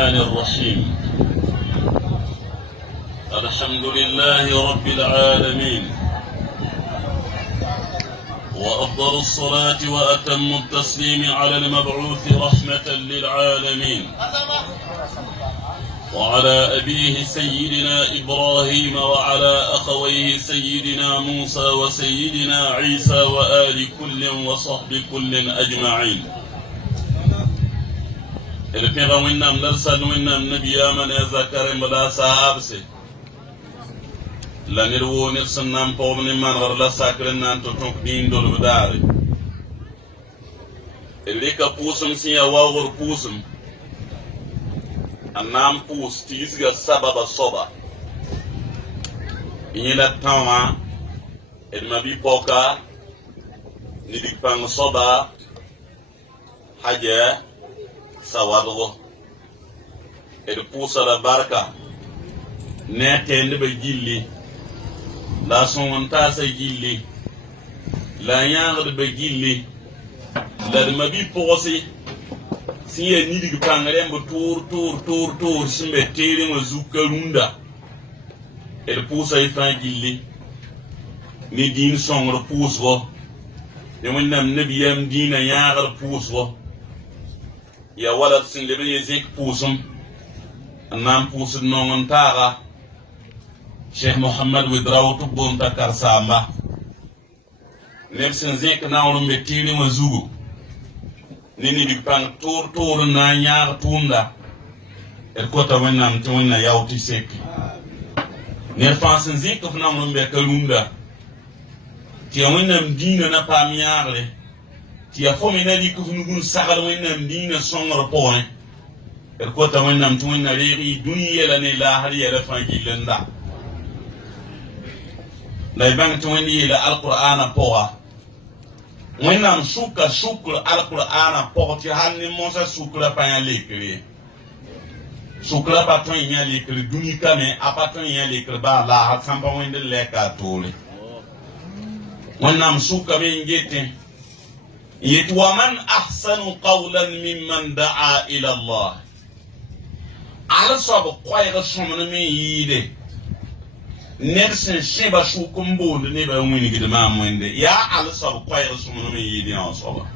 الرحمن الرحيم. الحمد لله رب العالمين، وأفضل الصلاة وأتم التسليم على المبعوث رحمة للعالمين، وعلى أبيه سيدنا إبراهيم، وعلى أخويه سيدنا موسى وسيدنا عيسى، وآل كل وصحب كل أجمعين. الكيبا وينام لرسل وينام نبيا من يذكر ملا صحابسي لنرو نرسل نام قوم من غرلا ساكرن نان تتوك دين دول بداري الليكا بوسم سيا واغر بوسم النام بوس تيزغا سبب صبا إنيلا تاما المبي بوكا نديك بان صبا حاجة sawadgo ed pusa la barka ne tende be gilli la sonta sa gilli la yaangde be gilli la de mabi posi si ye nidi pangare mbo tour simbe tere mo zukarunda ed pusa ifa gilli ni din songro pusgo de wonnam nabiyam dina yaagar pusgo ya walat sin lebe yezik pusum nam pusul nongon taga Sheikh Muhammad widraw tubun takar samba nefsin zik nawrum be tiri ma zugu nini di pang tour na nyaar tunda kota wennam to wenna yawti sek ne fansin zik of nawrum be kalunda ti wennam dina na pamiarle ti a fomi na di kufnugun sagal wennam dina songor point kota wennam to wenna reeri duniya la ne la har ya la fangi lenda la bang to wenni la alqur'ana poa wennam shukr alqur'ana poa ti hanni mosa shukra pa ya lekri shukra pa to ya lekri duni kame apato ya lekri ba la har samba wende leka tole wennam shukra be ngete ومن أحسن قولا ممن دعا إلى الله على صعب قايغ سمن من يده نرسن شبا شوكم بود نبا وين قد ما موين يا على صعب قايغ سمن من يده يا صعب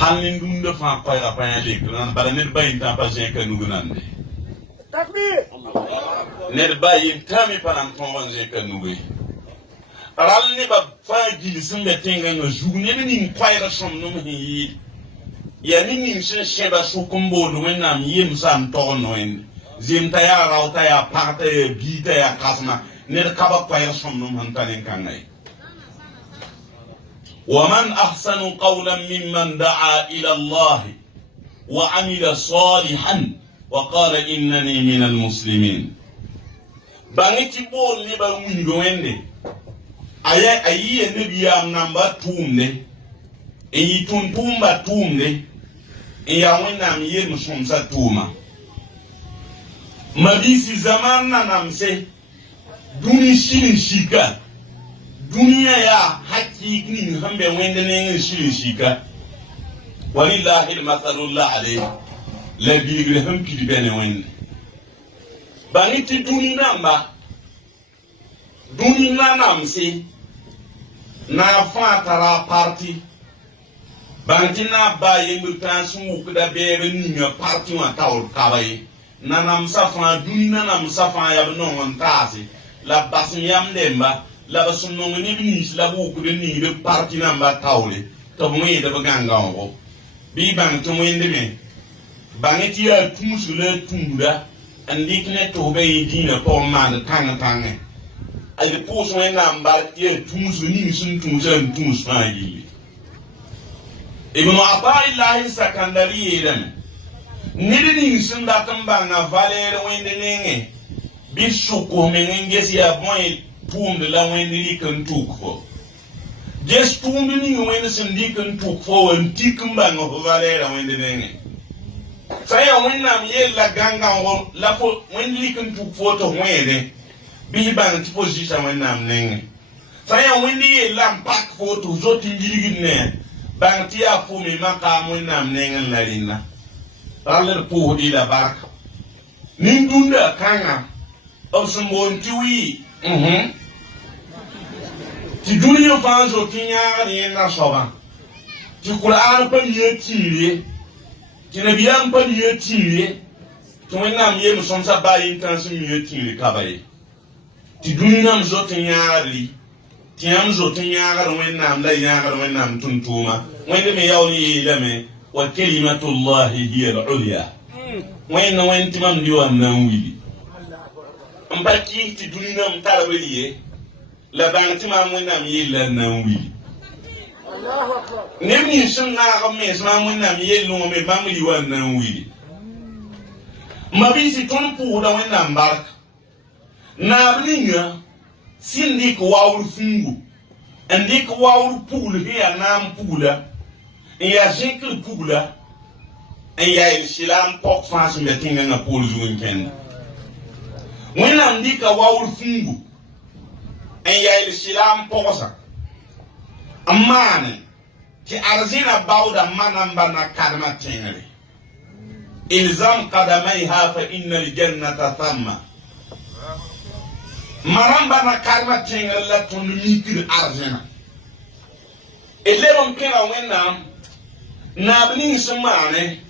حالين دون دفع قايغ بان ليك لان بلا نربا ينتا بازين كنوغنان دي تكبير نربا ينتامي بانام كونغنزين كنوغي ral ne ba faji sun da tenga no jugune ni kwaira som no mi ya ni shin sheba su kumbo no na mi yem sam to no en zinta ya rauta ya parta bita ya kasna ne ka ba kwaira som no man tanen kanai wa man ahsanu qawlan mimman da'a ila Allah wa amila salihan wa qala innani minal muslimin bangiti bol ne ba wingo wende ayi nebiyam namba tumne eyi tuntumba tumne ya wennam yem somsa tuma mabisi zaman na namse duni shirin shika duniya ya hakiki hambe wende ne shirin shika walillahi almathalul alayhi la bigre hamki bene wende baniti duni namba duni na namse na fatara parti bantina ba yengul tansu kuda bebe ninga parti wa tawl kabay nanam safa duni nanam safa ya no on tasi la basim yam demba la basum no ni binis la bu kuda ni de parti namba tawle to mo yede ba ganga ko bi bang to wende me bangeti ya tumusu le tunda andikne to be dina ko man tanga ay de pos wena mbar ye tumus ni sun tumusan tumus fayi ibn Ata'illah Sakandari yedan nidini sun da tamba na valere wende nenge bisuko menenge si ya boy tum de la wende ni kan tukfo jes tum ni wende sun di kan tukfo en tikamba no valere wende nenge saya wena mi la ganga wo la po wende ni kan tukfo to wende bi ban ti position wennam nenge saya wendi lam pak photo zoti jirigine ban ti afu mi maka wennam nenge larina raller po di la barka nin dunda kanga of sumbon tiwi ti duniya fanzo tinya ni na soba ti qur'an pa yetire ti nabiyam pa yetire to wenam yem som sa bayin tan sim yetire kabaye ti duniya mzo tinyari ti am zo tinyara wenam la yara wenam tuntuma wende me yawni lame wa kalimatullahi hiya al-ulya when timam diwa nan wili mbaki ti duniya mtala weliye la bang timam wenam yela nan wili Allahu akbar nemni sunna gamme sama wenam yelu me bamli wa nan wili mabisi ton pu da wenam bark na blinga sindik wawul fungu andik wawul pul hiya nam pula ya shekil pula en ya il silam pok fans me tinga na pol zuwen ken wenam dika wawul fungu en ya il silam pokosa amane ki arzina bawda manamba na karma tengre ilzam qadamayha fa innal jannata thamma maramba na karma tengre la ton mikir arzina elebam kena wenam na bini sumane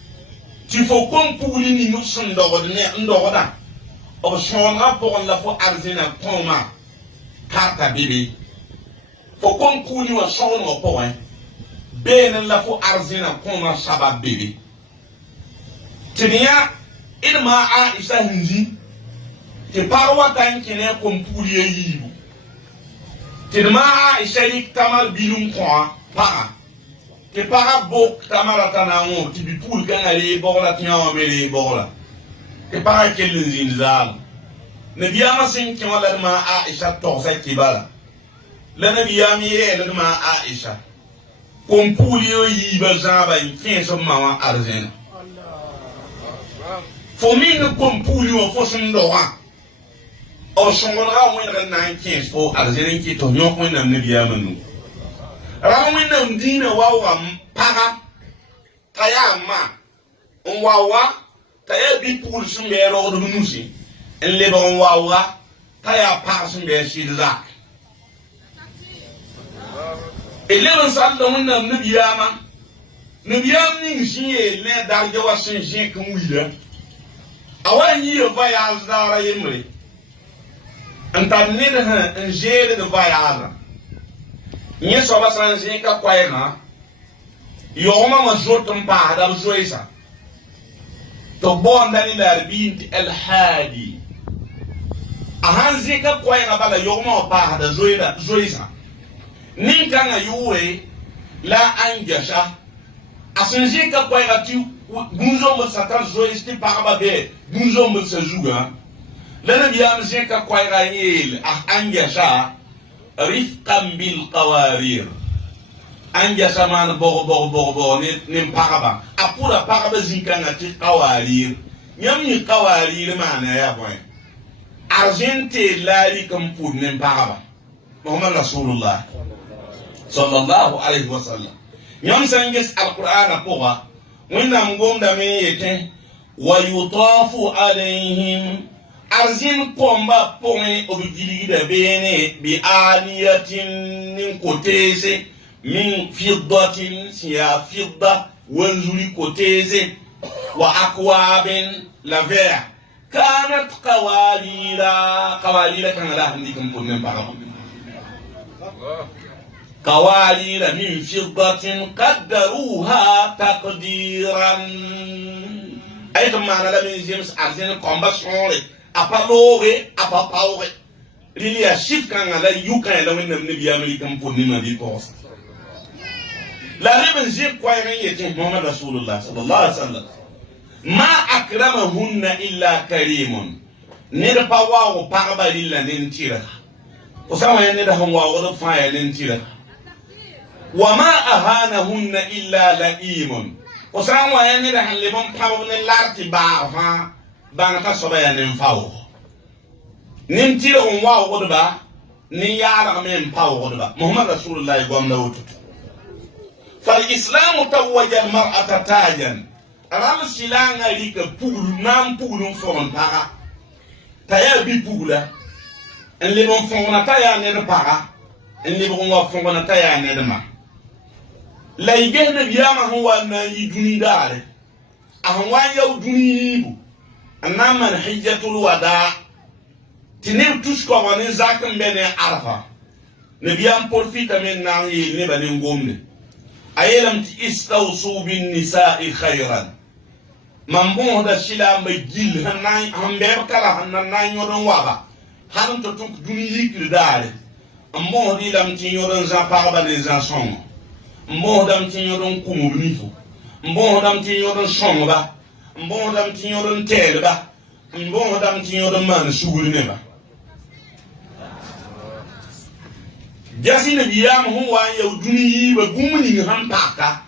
ti fo kon puli ni no sun dogo ne ndogoda o shonga pokon la fo arzina koma karta bibi fo kon puli wa shonga pokon benen la fo arzina koma sabab bibi tinya ilma aisha hinji ti parwa tan kene kon puli yibu tilma aisha yik tamal bilum kwa pa te para bok tamara tanango ti bi poul ganale bola tiawa mele bola te para kelen zinzal nabiyama sin kewala ma aisha to sa kibala la nabiyami ye la ma aisha kon pouli yo yi ba zaba in kenso mawa arzena fo min kon pouli yo fo sun do wa o shongora mo ren nan kenso fo arzena ki to nyoko na nabiyama nu rawina ndina wawa mpaga kaya ma wawa kaya bi pul sumbe ro do musi en le bon wawa kaya pa sumbe shidza eleven sallo munna nabiyama nabiyam ni shiye le darje wasin shi kan wila awan yi voyage dara yemre antan ne da en jere de voyage nye soba sanzi ka kwaena yoma mazotum pa da zoisa to bonda ni dar bint al hadi ahanzi ka kwaena bala yoma pa da zoisa nin kanga yuwe la anjasha asinzi ka kwaena tu gunzo mo sakar zoisti pa ba be gunzo mo sezuga lana biyam zeka kwaena yel anjasha rifqan bil qawarir anja saman bogo ne pakaba apura pakaba zinkanga ti qawarir nyamni qawarir mana ya boy argente lali kam pur ne pakaba muhammad rasulullah sallallahu alaihi wasallam nyam sanges alquran poga wanda mgomda me yete wa yutafu alaihim arzin komba pone obigirigida bene bi aniyatin nin kotese min fiddatin siya fidda wanzuri kotese wa akwabin la ver kanat qawalila kan la handi kan ponnen para qawalila min fiddatin qaddaruha taqdiran ayto mana la min james arzin komba sonre apalore apapaure lilia shif kanga la yuka la wenam ne biya mali kam ponni na di ko la reben je kwa yete muhammad rasulullah sallallahu alaihi wasallam ma akramahunna illa karimun ne da pawa o parba lilla nen tira o sama ne da hanwa o fa ya nen tira wa ma ahanahunna illa laimun o sama ne da hanle bon pawa ne larti ba fa banka soba ya nemfawo nimtira on wa godba ni yara men pawo godba muhammad rasulullah gomna wutu fal islam tawajja al mar'ata tajan ram silanga rika puglu nam puglu fon para taya bi pugla en le bon fon na taya ne de para en le bon wa fon na taya ne de ma la igene biyama huwa na yiduni dare ahwa yaw dunibu anama hijjatul wada tinem tous ko woni zakam bene arfa ne biyam porfita men na yi ne bane ngomne ayelam ti istawsu bin nisa'i khayran mambo da shila ma gil hanan hambe kala hanan nyoron waba han to tuk duni yikri dare ammo di lam ti nyoron za parba les enfants mbo dam ti nyoron kumu nifo mbo dam ti nyoron sonba mbo dam ti nyoron telba mbo dam ti nyoron man suguri neba jasi ne biyam huwa ya duni yiba gumuni han paka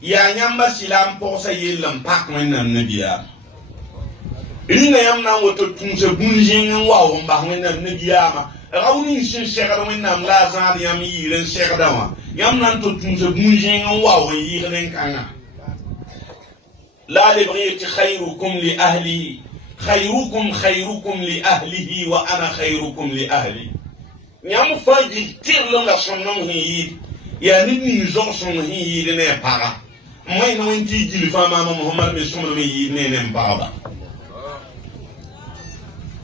ya nyamba silam posa yelam pak wenam ne biyam ringa yam na woto tunse bunjingen wa womba wenam ne biyama rawni shin shekara wenam la zan yam yiren shekara wa yam nan to tunse bunjingen wa won yiren kanga la libriyati khayrukum li ahli khayrukum li ahlihi wa ana khayrukum li ahli nyam faji tirlo la sonnom hi ya ni zo son hi ne para moy no nti jili fa mama muhammad be somo me ne mbaba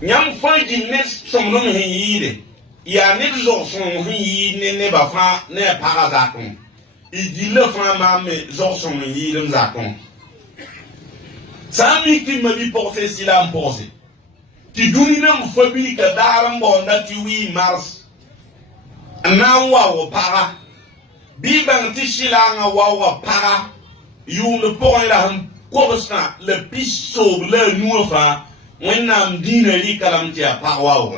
nyam faji ne somo me hi ya ni zo son hi ne ba fa ne para za kon ijile fa mama zo son hi dem za kon sami ki ma bi porter silam porter ti duni na mfabili ka daram bonda ti wi mars na wa para bi bang ti shilanga wa para yu le point la ham kobsna le piso le nufa wenam dina li kalam ti pa wa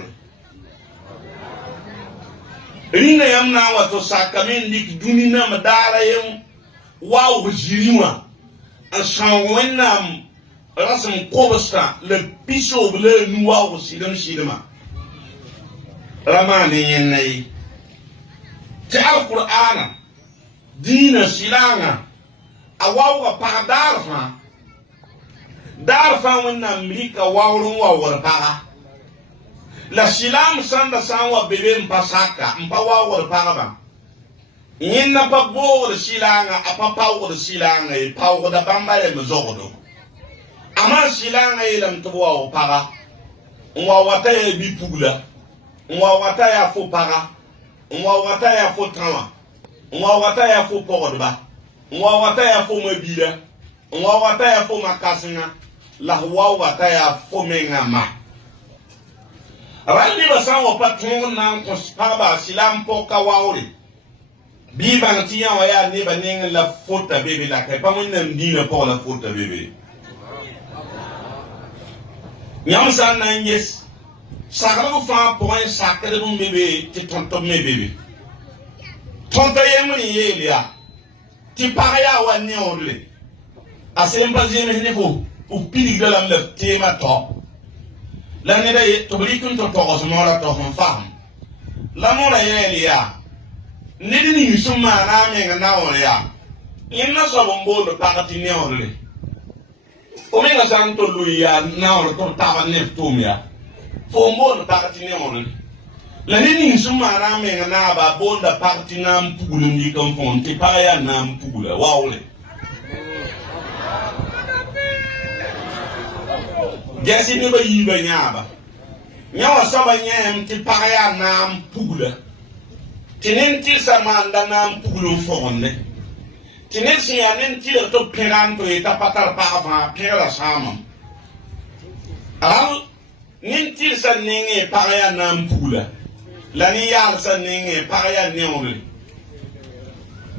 rina yamna wa to sakamen dik dunina madara yem wa jiriwa asan wenam rasam kobsna le piso le nuwa sidama ramani yenai ti alqur'ana dina silanga awawa pa darfa wenna mrika wawrun wawar pa la silam sanda sanwa bebe mpasaka mpa wawar pa ba yinna pa bo silanga apapa wo silanga e pa wo da bambare mzogodo ama silanga ilam to wa pa nwa wata e bi pugla nwa wata ya fo para nwa wata ya fo trawa nwa wata ya fo pogodba nwa wata ya fo mabira nwa wata ya fo makasina la wata ya fo mengama randi basango patron nan ko spaba silam po kawawri bi bantiya wa ya ne banen la fota bebe la kai pa mun nan dina po la fota bebe nyam san nan yes sakara fa point sakere dum bebe ti tonto me bebe tonto yemni yelia ti paraya wa ne onle asemba jene ne fo u pili de lam le tema to la ne day to bri kun to ko so mala to hon fam la mo la yelia ne ni suma na me nga na on ya inna so bombo do pakati ne onle o me nga santo luya na on to ta ne tumia fo mo pakati ne onle la nini suma na me na ba bonda parti na mpugulu ndi kan fonte paya na mpugula wawle jesi ni ba yiba nyaba nyawa saba nyem ti paya na mpugula tinin ti samanda na mpugulu fonde tinin si anen ti to peranto eta patar pa fa pera sama al nin ti sa ninge paya na mpugula lani yal sa ninge paya neore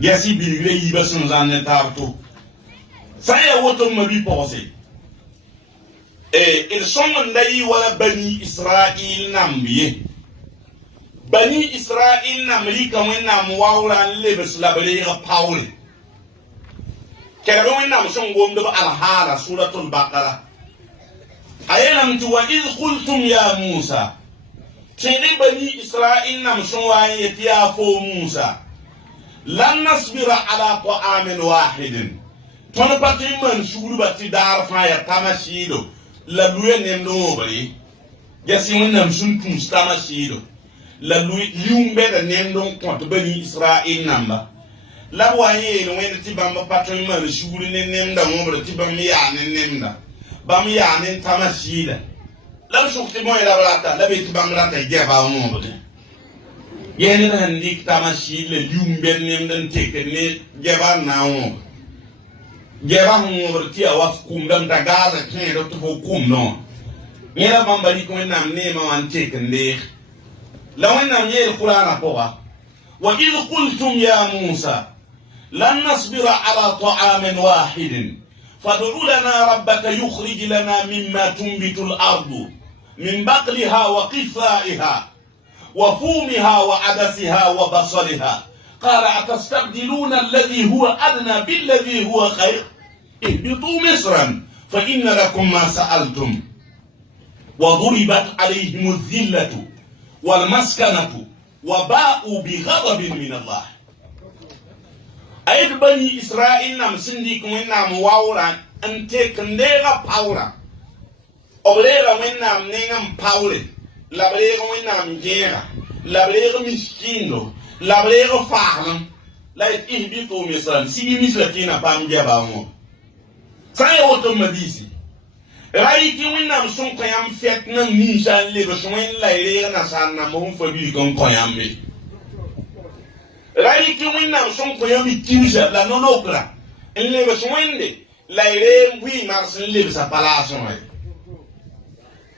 yasi bilgre yiba sun zanne tarto saya woto mabi posé ils sont ndai wala bani israël nambiye bani israël namrika wenna muwawla lebes labale ga paul kero wenna son gomdo alhala suratul baqara ayanam tu wa id qultum ya musa tini bani isra'il nam sun waye ya fo musa lan nasbira ala ta'amin wahidin Ton patrimoine suru bati dar fa ya tamashido la luye nemdo bari yasi wonnam sun tun tamashido la luye liumbe da nemdo konto bani Israël namba la waye no wen ti bamba patrimoine suru ne nemda ngobra ti bam ya ne nemda bam ya ne tamashida la shukti mo ila rata la be ti bam rata jeba ngobra yene han dik tamashile liumbe nemdan teke ne jeba na ngobra Gera ngor ti awas kum dam ta gaza kin do to kum no ngera bambali ko nam ne ma wan te kende law nam ye alquran ko wa id qultum ya musa lan nasbira ala ta'amin wahidin fad'u lana rabbaka yukhrij lana mimma tunbitu al-ardu min baqliha wa qithaiha wa fumiha wa adasiha wa basaliha قال أتستبدلون الذي هو أدنى بالذي هو خير اهبطوا مصرا فإن لكم ما سألتم وضربت عليهم الذلة والمسكنة وباءوا بغضب من الله أيد بني إسرائيل نام سنديك وينام واورا أنتك نيغا باورا أبليغا وينام نيغا باورا لابليغا وينام جيغا لابليغا مسكينو labreego faam la ihbitu misran si mislatina pam jabaamo sai woto madisi rai ki winam son ko yam fet na ni jan le so wen la ire na san na mo fo bi kon ko yam be rai ki winam son ko yam kinja la non okra en le so wende la ire wi mars le sa palaso ay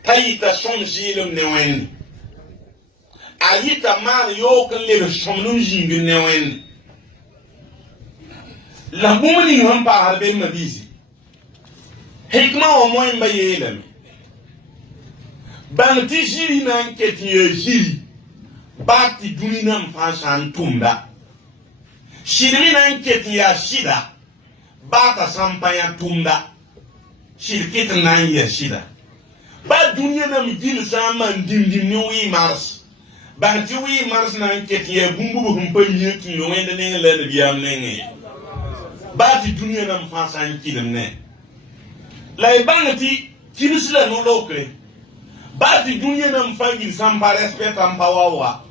tayita son jilum ne wen ayita man yo kan le somnum jingi newen la mumni han pa harbe mabisi hikma o moy mbayelem ban ti jiri nan keti jiri bati dunina mfashan tumda shirmi nan keti ya shida bata sampaya tumda shirkit nan ya shida ba dunya nam jil saman dimdim ni wi mars banti wi mars nan keti ya bumbu humpa nyeki no wende ne le biyam ne bati dunya nam fasan kidem ne lay bangati kinisla no lokre bati dunya nam fangi samba respect amba wawa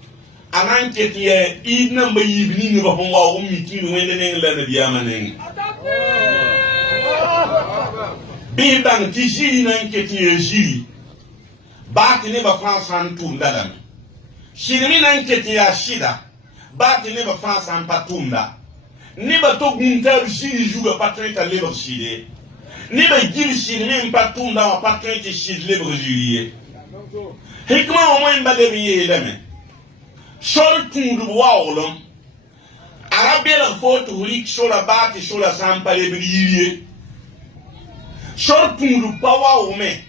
anan keti ya idna mba yibni ni ba honwa ummi kino wende ne le biyam ne bi bangati jiri nan keti ya jiri bati ne ba fasan tundadam shirmi nan keti ya shida bati ne ba fasan patunda ni ba to gunta jiri juga patreta lebo shide ni ba gil shirmi patunda wa patreta shide lebo jiri hikma o mo mbale mi yeleme shol tundu wawlom arabela foto hulik shola bati shola sampale biriye shol tundu pawa me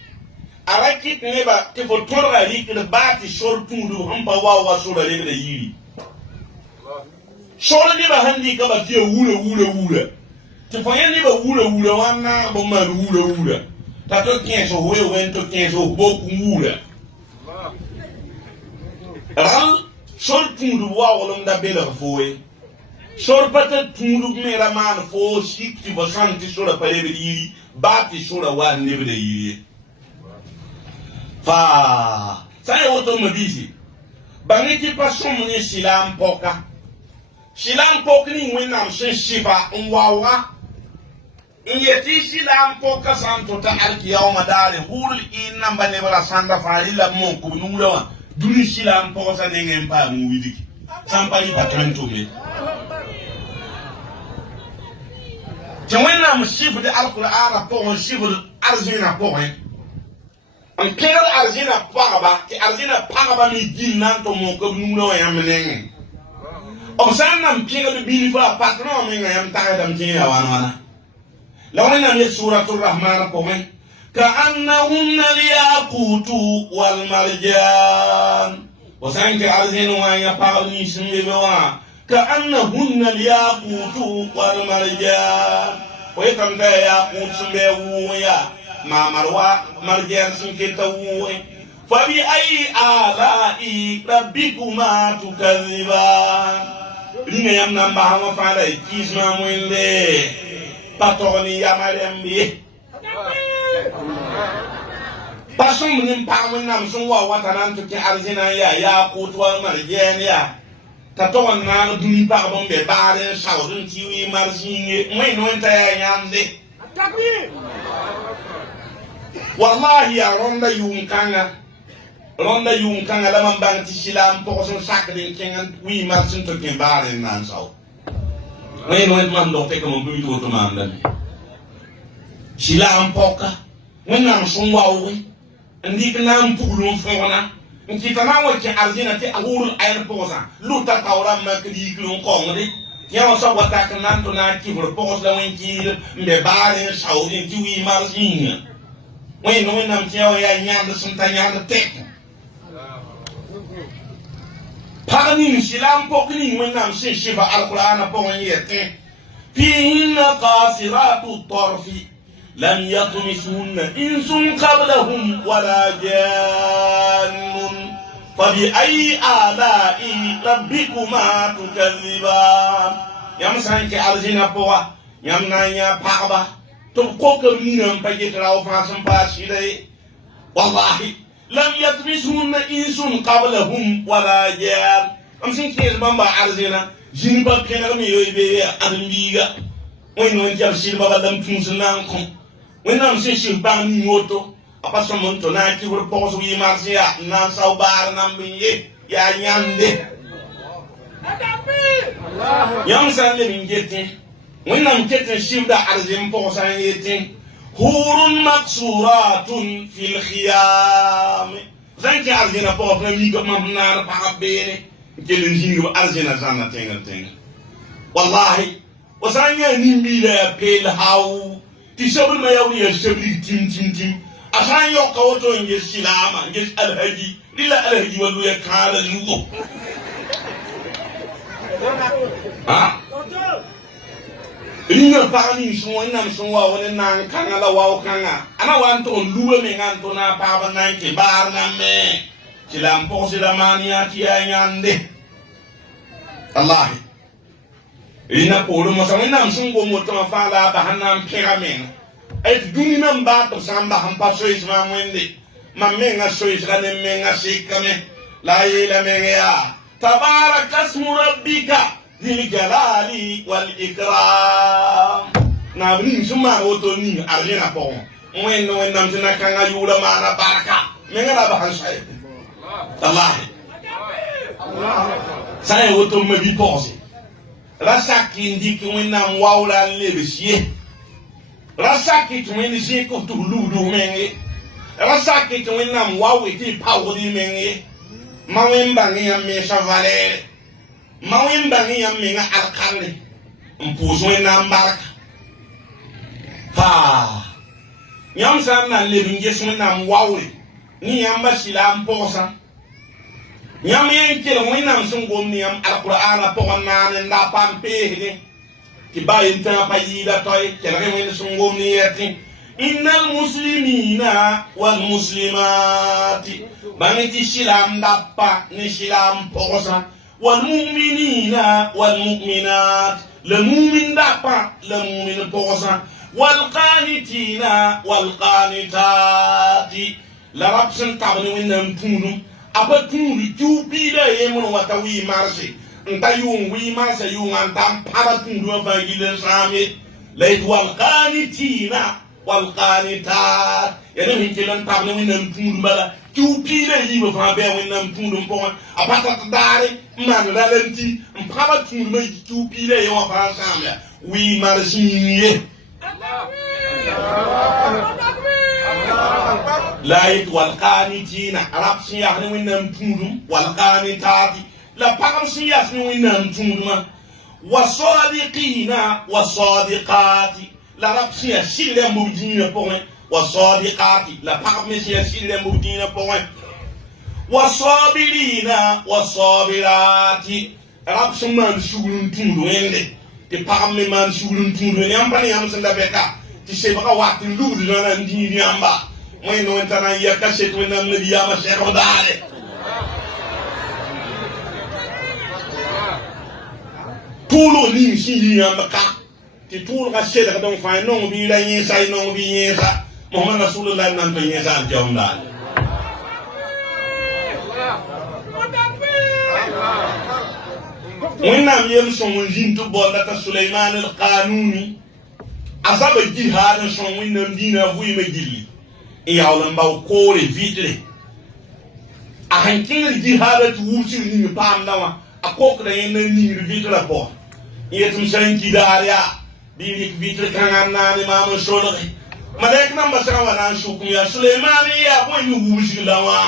arakit neba te fo torra lik le bati shol tundu hamba wawa shola le de yiri shola neba handi ka ba tie wule te fo yen neba wule wana bo ma wule ta to kenso we wento kenso boku wule ral shol tundu wawolom da bela foe shol pata tundu mera man fo shikti bo santi shola pale be yiri bati shola wa nebe de yiri fa sai woto mabisi bangiti pa somni silam poka ni wenam shin shifa nwawa yeti silam poka santo ta alkiyama dare hul inna bane bala sanda farila mon ko nulawa duni silam poka sa nengen pa mu widiki sampali patranto me wenam shifa de alqur'ana po shifa arzina po en kero arzina pagaba mi dinnan to mo ko nuno yamnen o sanam kero bi fa patron mi ngam ta dam tin ya wana lawna ni suratul rahman ko men ka annahum yaqutu wal marjan o sanke arzina wa ya pa ni simbe wa ka annahum yaqutu wal marjan o yakam da yaqut simbe wo ya ma marwa marjan sun ke tawwe fa bi ai ala'i rabbikuma tukazziban ringa yamna ba ha fa la kisma muinde patoni yamarembi pasum nim pamun nam sun wa watanan to ke arzina ya kutwa marjen ya taton na duni pa bon be bare shawdun tiwi marzinge moy no enta ya nyande wallahi ya ronda yum kanga la man bang ti silam po son sakrin kengan wi marzin to ke bare nan saw moy no enta man do te ko mo bi to man dan silam poka wannan sun wawo ndi kana mpulu mfona nkita na wace arzina te agurul ayar posa luta tawra makdi klon kongri yawa so wata kan to na kibur pos la wenki mbe bare saudi ti wi marzin wen no nam tiawa ya nyanda sun ta nyanda tek pagani silam pokni wen nam sin shifa alquran po wen yete fi qasiratu tarfi لم يطمسهن إنس قبلهم ولا جان فبأي آلاء ربكما تكذبان يام سانك أرجينا بوا يام نايا بابا تبقوك منهم بجيت راو فاسم باشيدي والله لم يطمسهن إنس قبلهم ولا جان أم سانك يزبان أرجينا جنبا كنا ميوي بي أدنبيغا وين وين سيربا بدم تنسنانكم when I'm saying bang moto apa somon to na ki wor pos wi marsia na saw bar nam bi ya nyande yam san le ngeti when I'm getting shivda arzim posan yeti hurun maksuratun fil khiyam zanki arzina po na mi ko mam na pa bene gelin jingo arzina zanna tenga wallahi wasanya ni mi la pel haw ti sabul ma yawni ya sabli tim asan yo kawoto nge silama nge alhaji lila alhaji walu ya kala zugo ha ina pani so ina so wa wona nan kanga la wa kanga ana wan to luwe me ngan to na pa ba nan ke bar na me silam po silamania ti anyande allah ina polo mo sa ina msungo mo to fa la ba hanan peramen et dunina mba to samba hampa so isma mwende mamenga so isra ne menga sikame la ila menga tabaraka ismu rabbika dhil jalali wal ikram na bni suma oto ni arjena po mwendo wenda mtina kanga yula mana baraka menga la ba hansay allah sai oto me bi pose rasaki ndiki wenda mwawla lebesiye rasaki tumeni je ko to ludu menge rasaki tumeni nam wawe ti pawdi menge mawemba ngi am chavalere mawemba ngi am nga alkande mpuzo na mbaraka fa nyam sana lebinge sunu nam wawe ni yamba sila mposa nyam yenke lo wina msungo ni am alqur'ana po nane nda pampe kibaye nta payida toy kelare wena sungom ni yati innal muslimina wal muslimati banati shilam dappa ni shilam posa wal mu'minina wal mu'minat le mu'min dappa le mu'min posa wal qanitina wal qanitati la rabsun tabni wena mtunum abatunu jubila yemon watawi marshi nta yung wi ma sa yung antam para tundu ba gilen sami lait wal qanitina wal qanitat yana min kilan tabne min nam tundu bala tupi le yi ba fa be min nam tundu pon apata dare man ralanti para tundu ma tupi le yo fa sami wi marsiye lait wal qanitina arab si ya min nam tundu wal qanitati la pagam siyas ni winam tunduma wasadiqina wasadiqati la rapsia sille mudina point wasadiqati la pagam siyas sille mudina point wasabirina wasabirati rapsia man shugulun tundu ende te pagam man shugulun tundu yamba ni am sanda beka ti sebaka waqti ludu na ndini yamba moy no entana ya kashet winam nabi ya ma shekho dale tulo ni shi yamba ka ti tool ga sel ga don fa non bi la yin sai non bi yin sa Muhammad Rasulullah nan to yin sa jawndal wẽnnaam yel sõng n zĩnd tɩ bolda t'a Suleymaan al-Qaanuuni a zaba jihaad n sõng wẽnnaam dĩinã vɩɩmã gilli n yaool n bao koore vɩdre a sẽn kẽngr jihaadã tɩ wʋbsg ning paamda wã a kokda yẽnd n ningr vɩdrã pʋgẽ n yetɩ m sã n kidaar yaa bɩ rɩk vɩdr kãngã n naane maam n solge malaik nambã sã n wa na n sʋkm yaa Suleymaan n yaa bõe ne wʋbsg la wã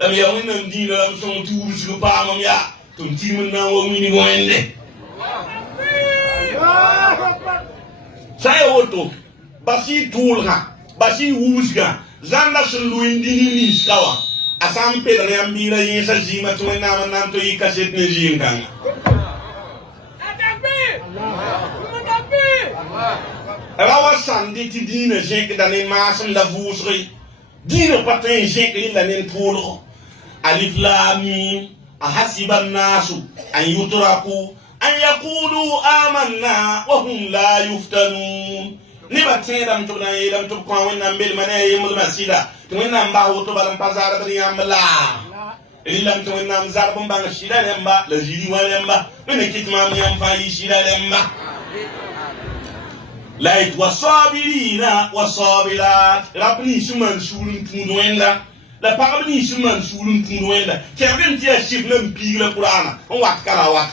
la m yaa wẽnnaam dĩinã la m sõng tɩ wʋbsg paamam yaa tum timin na wa wini goende saya woto basi tulga basi wusga zanda suluin dini niskawa asam pedra yambira yesa zima tuena mananto ikaset ne jinkan rawa sandi ti dina jek dane masam la vusri dina patin jek illa nen tulgo alif lam mim أحسب الناس أن يتركوا أن يقولوا آمنا وهم لا يفتنون نبتين لم تبنا لم تبقى وإنهم بالمنايا مدمسيدا وإنهم باهو تبالم بازار بريام لا إلا أنتم إنهم زاربهم بان الشيدا لمبا لجيري ولمبا من كتمام ينفعي الشيدا لمبا لايت والصابرين والصابرات ربني سمان سورن تندوين لا la pagab ni suman sulun tunwenda kerben ti shiflam pigla qur'ana on wat kala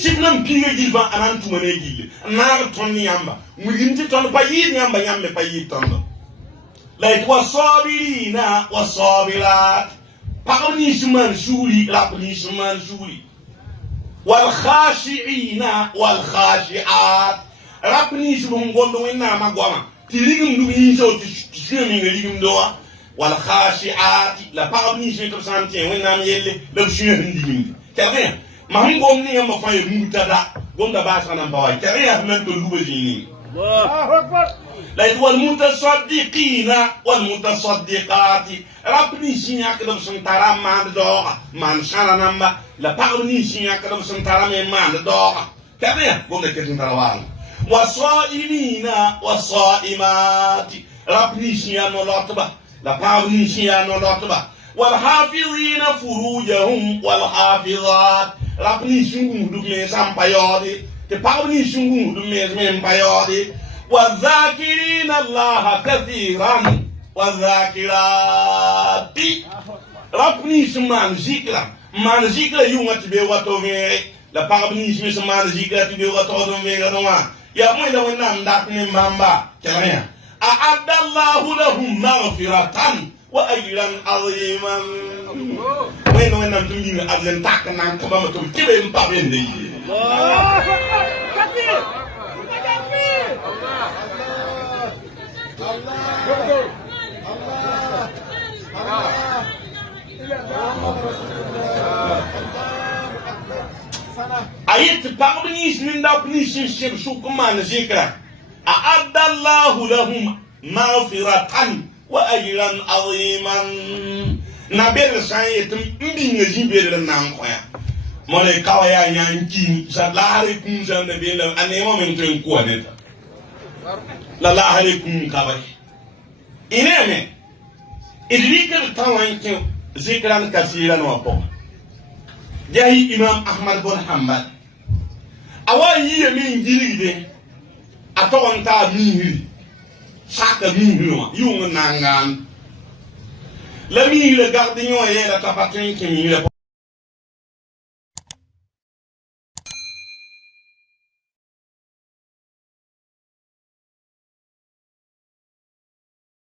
shiflam pigla gilva anan tumane gil nar ton yamba muginti ton payi yamba yambe payi ton la wasabirina wasabirat pagab ni suman suli la ni suman suli wal khashi'ina wal khashi'at rapni subum gondo wenna magwama tirigum du ni so tishemi ngeligum doa والخاشعات لا بارمي جيتو سانتي وين نام يلي لو شنو هنديم كاريا ما هم غومني يما فاي موتادا غوندا باش انا باوي كاريا من تو لوبجيني الله اكبر لا والمتصدقين والمتصدقات ربني شينيا كدم سنتارا مان دوغا مان شانا نمبا لا بارمي شينيا كدم سنتارا مان دوغا كاريا غوندا كدم تراوان والصائمين والصائمات ربني شينيا نولاتبا la pavni shia no lotba wal hafizina furujahum wal hafizat rapni shungu du me sampayodi te pavni shungu du me sampayodi wazakirina allah kathiran wazakirati rapni shuman zikra yunga tibe wato vere la pavni shuman zikra tibe wato vere no ya mo la wona ndat ne mbamba kenya أعد الله لهم مغفرة وأجرا عظيما وين نمتم يمين أبلن تاكنا كبما تبكي مبابين دي الله كبير أيت بابنيش من دابنيش شيب شو كمان ذكر أعد الله لهم مغفرة وأجرا عظيما نبيل سايتم مبين جيبير نانخويا مولى كاويا يانكين سلاركم سنبيل أنيما من تنكوانيتا لا عليكم كاوي إنما إدريك التوانك ذكرا كثيرا وقوم جاي إمام أحمد بن حنبل أوائي يمين جيلي atawanta mihiri saka mihiri wa yunga nangan la mihiri gardi nyoye la tapatin ke mihiri